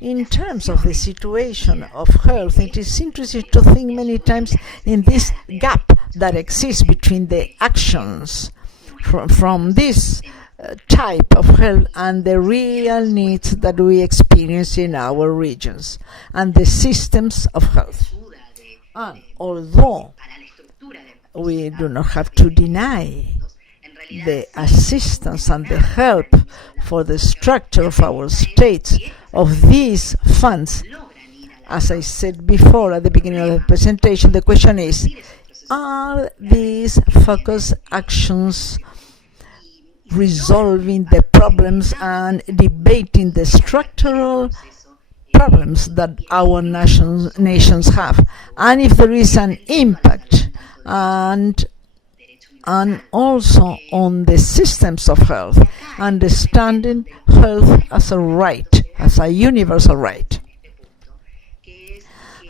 In terms of the situation of health, it is interesting to think many times in this gap that exists between the actions from this type of health and the real needs that we experience in our regions and the systems of health. And although we do not have to deny the assistance and the help for the structure of our states of these funds, as I said before at the beginning of the presentation, the question is, are these focused actions resolving the problems and debating the structural problems that our nations have, and if there is an impact, and also on the systems of health, understanding health as a right, as a universal right.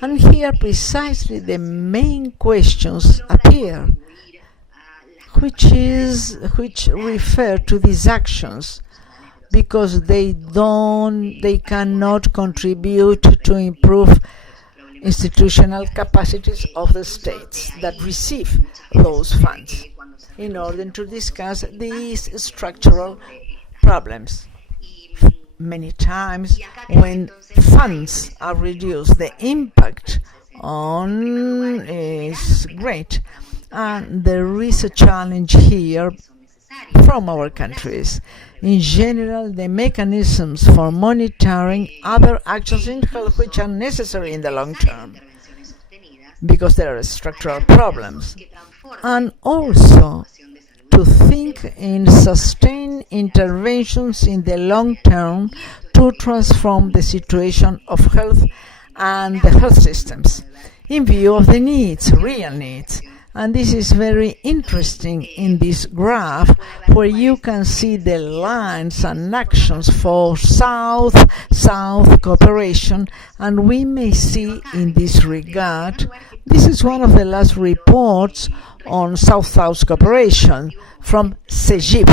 And here precisely the main questions appear, which refer to these actions, because they cannot contribute to improve institutional capacities of the states that receive those funds, in order to discuss these structural problems. Many times when funds are reduced, the impact on is great, and there is a challenge here from our countries. In general, the mechanisms for monitoring other actions in health which are necessary in the long term, because there are structural problems, and also to think in sustained interventions in the long term to transform the situation of health and the health systems in view of the needs, real needs. And this is very interesting in this graph, where you can see the lines and actions for South-South cooperation, and we may see in this regard, this is one of the last reports on South-South cooperation from CEGIP.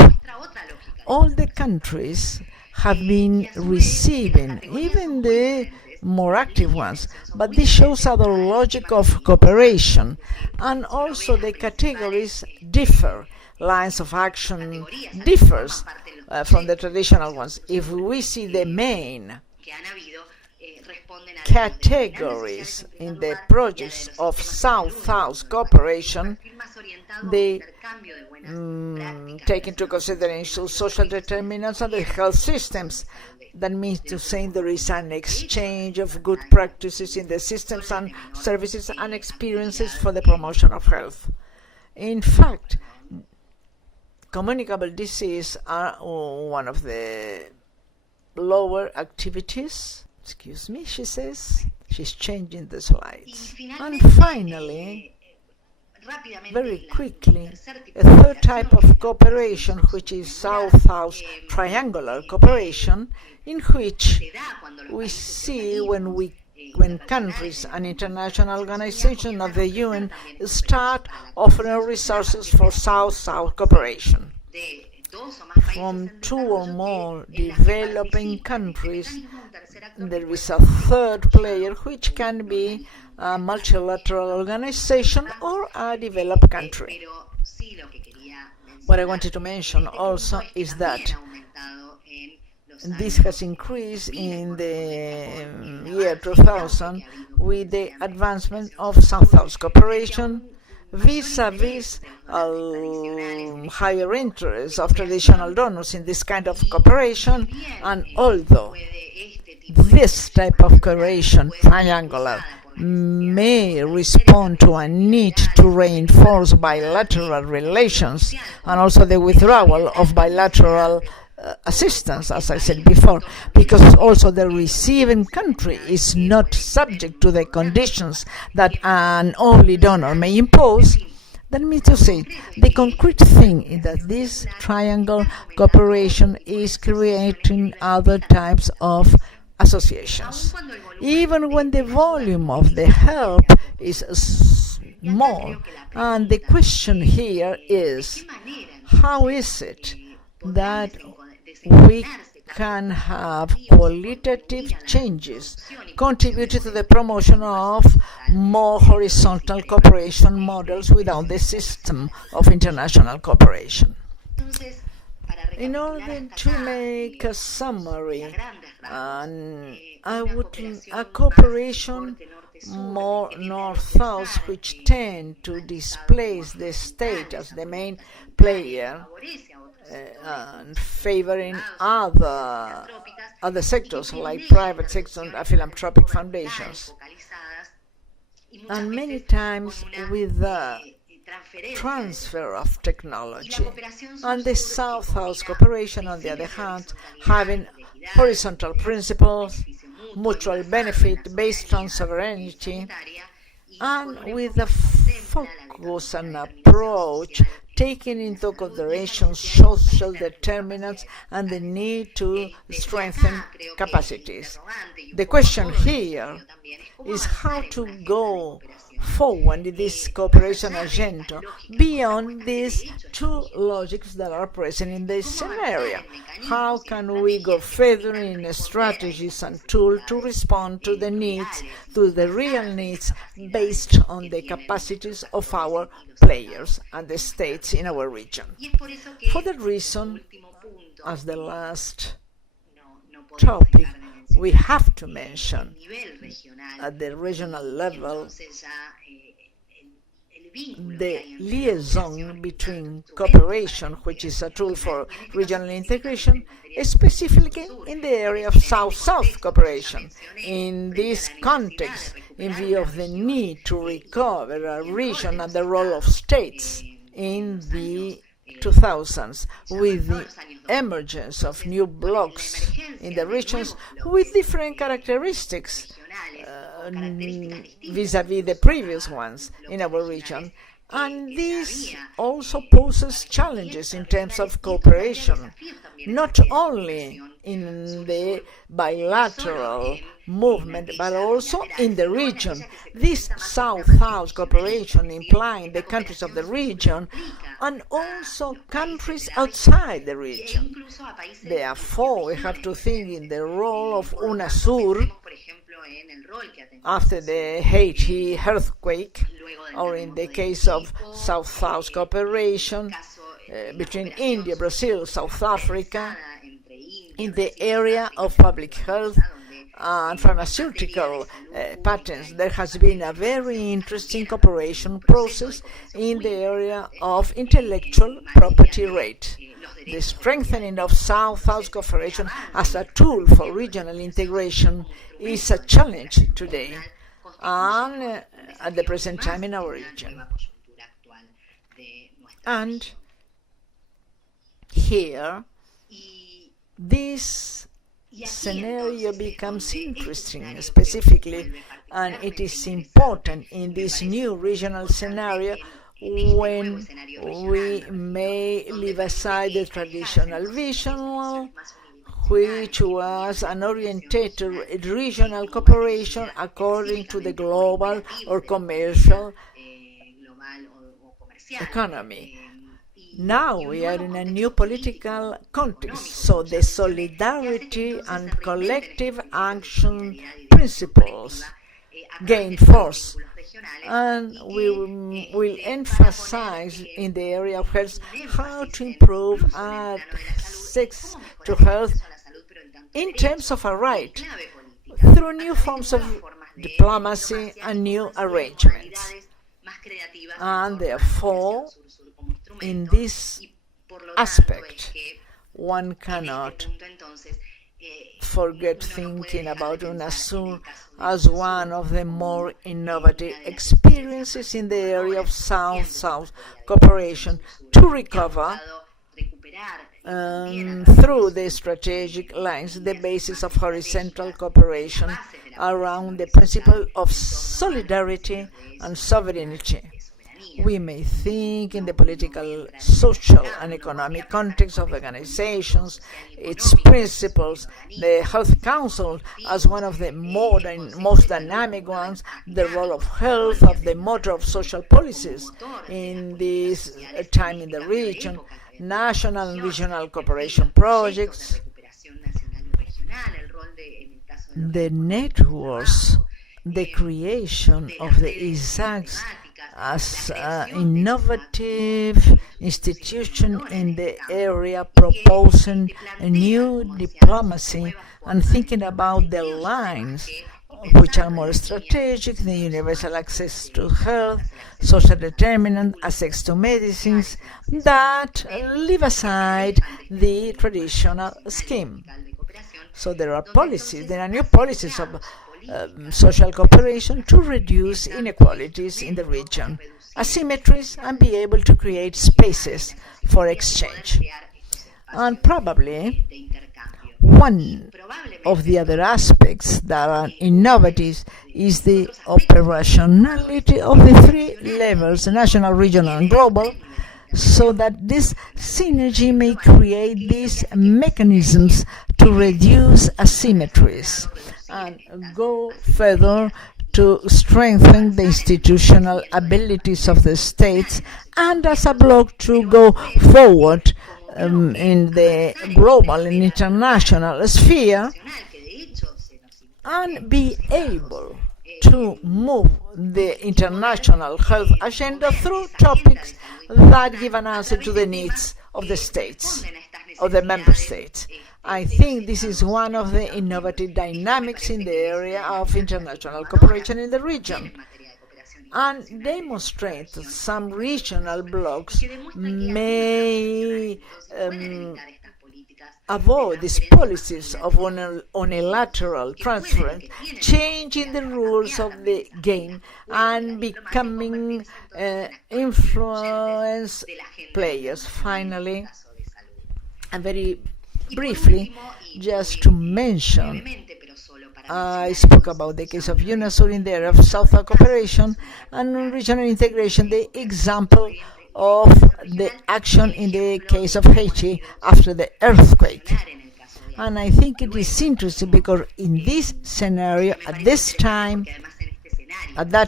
All the countries have been receiving, even the more active ones, but this shows our logic of cooperation, and also the categories differ. Lines of action differs from the traditional ones. If we see the main categories in the projects of South-South cooperation, they take into consideration social determinants and the health systems. That means to say there is an exchange of good practices in the systems and services and experiences for the promotion of health. In fact, communicable disease are one of the lower activities. Excuse me, she says. She's changing the slides. And finally, very quickly, a third type of cooperation, which is South-South triangular cooperation, in which we see when countries and international organizations of the UN start offering resources for South-South cooperation. From two or more developing countries, there is a third player, which can be a multilateral organization or a developed country. What I wanted to mention also is that this has increased in the year 2000 with the advancement of South-South cooperation vis-a-vis higher interest of traditional donors in this kind of cooperation. And although this type of cooperation, triangular, may respond to a need to reinforce bilateral relations and also the withdrawal of bilateral assistance, as I said before, because also the receiving country is not subject to the conditions that an only donor may impose. That means to say, the concrete thing is that this triangle cooperation is creating other types of associations. Even when the volume of the help is small, and the question here is, how is it that we can have qualitative changes contributing to the promotion of more horizontal cooperation models without the system of international cooperation? In order to make a summary, a cooperation more north-south, which tend to displace the state as the main player and favoring other sectors like private sector and philanthropic foundations, and many times with the transfer of technology, and the South-South cooperation, on the other hand, having horizontal principles, mutual benefit based on sovereignty, and with a focus and approach taking into consideration social determinants and the need to strengthen capacities. The question here is how to go forward in this cooperation agenda beyond these two logics that are present in this scenario. How can we go further in strategies and tools to respond to the needs, to the real needs, based on the capacities of our players and the states in our region? For that reason, as the last topic, we have to mention at the regional level the liaison between cooperation, which is a tool for regional integration, specifically in the area of South-South cooperation. In this context, in view of the need to recover a region and the role of states in the 2000s, with the emergence of new blocs in the regions with different characteristics vis-à-vis the previous ones in our region. And this also poses challenges in terms of cooperation, not only in the bilateral movement, but also in the region. This South-South cooperation implying the countries of the region and also countries outside the region. Therefore, we have to think in the role of UNASUR after the Haiti earthquake, or in the case of South-South cooperation between India, Brazil, South Africa, in the area of public health and pharmaceutical patents. There has been a very interesting cooperation process in the area of intellectual property rights. The strengthening of South-South cooperation as a tool for regional integration is a challenge today and at the present time in our region. And here, this scenario becomes interesting specifically, and it is important in this new regional scenario when we may leave aside the traditional vision, which was an orientated regional cooperation according to the global or commercial economy. Now we are in a new political context, so the solidarity and collective action principles gain force, and we will emphasize in the area of health how to improve access to health in terms of a right through new forms of diplomacy and new arrangements. And therefore, in this aspect, one cannot forget thinking about UNASUR as one of the more innovative experiences in the area of South-South cooperation to recover through the strategic lines, the basis of horizontal cooperation around the principle of solidarity and sovereignty. We may think in the political, social, and economic context of organizations, its principles, the Health Council as one of the modern, most dynamic ones, the role of health, of the motor of social policies in this time in the region, national and regional cooperation projects, the networks, the creation of the ISACs as an innovative institution in the area, proposing a new diplomacy and thinking about the lines which are more strategic, the universal access to health, social determinant, access to medicines, that leave aside the traditional scheme. So there are policies, there are new policies of social cooperation to reduce inequalities in the region, asymmetries, and be able to create spaces for exchange. And probably one of the other aspects that are innovative is the operationality of the three levels, national, regional, and global, so that this synergy may create these mechanisms to reduce asymmetries and go further to strengthen the institutional abilities of the states, and as a bloc to go forward in the global and international sphere and be able to move the international health agenda through topics that give an answer to the needs of the states, of the member states. I think this is one of the innovative dynamics in the area of international cooperation in the region, and demonstrate that some regional blocs may avoid these policies of unilateral transfer, changing the rules of the game and becoming influence players. Finally, and very briefly, just to mention, I spoke about the case of UNASUR in the area of South cooperation and regional integration, the example of the action in the case of Haiti after the earthquake. And I think it is interesting because in this scenario, at that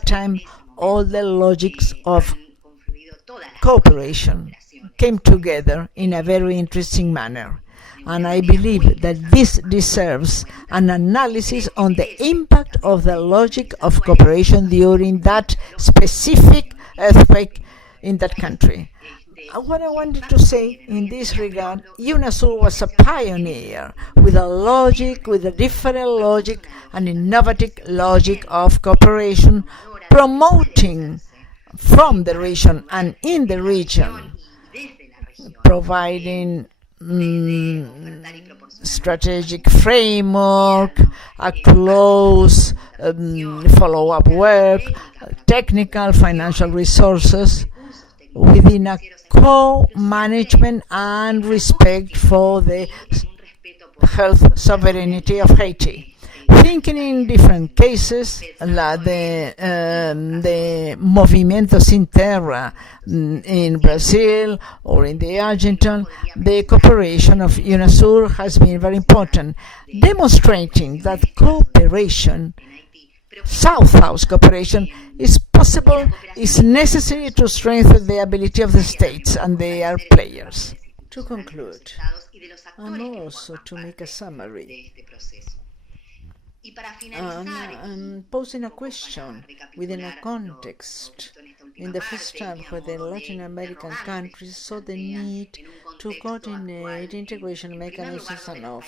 time, all the logics of cooperation came together in a very interesting manner. And I believe that this deserves an analysis on the impact of the logic of cooperation during that specific earthquake in that country. What I wanted to say in this regard, UNASUR was a pioneer with a different logic, an innovative logic of cooperation, promoting from the region and in the region, providing strategic framework, a close follow-up work, technical, financial resources within a co-management and respect for the health sovereignty of Haiti. Thinking in different cases, like the Movimiento Sin Terra in Brazil or in the Argentine, the cooperation of UNASUR has been very important, demonstrating that cooperation, South-South cooperation, is possible, is necessary to strengthen the ability of the states and their players. To conclude, and also to make a summary, and posing a question within a context in the first time where the Latin American countries saw the need to coordinate integration mechanisms and of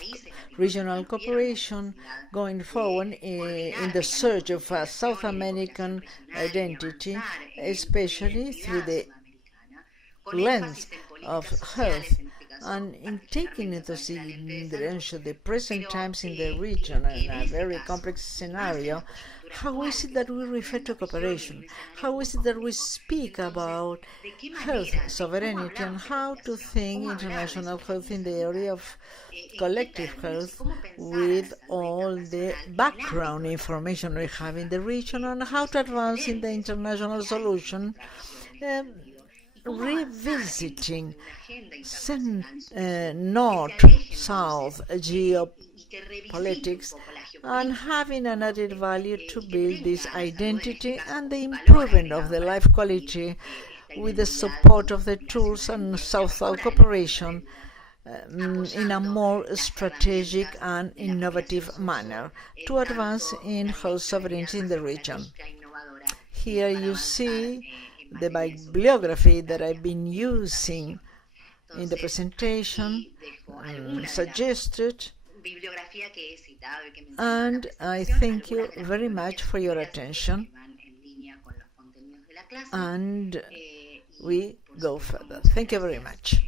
regional cooperation going forward in the search of a South American identity, especially through the lens of health. And in taking into consideration the present times in the region and a very complex scenario, how is it that we refer to cooperation? How is it that we speak about health sovereignty and how to think international health in the area of collective health with all the background information we have in the region and how to advance in the international solution, revisiting north-south geopolitics and having an added value to build this identity and the improvement of the life quality with the support of the tools and South-South cooperation in a more strategic and innovative manner to advance in health sovereignty in the region. Here you see the bibliography that I've been using in the presentation, suggested, and I thank you very much for your attention, and we go further. Thank you very much.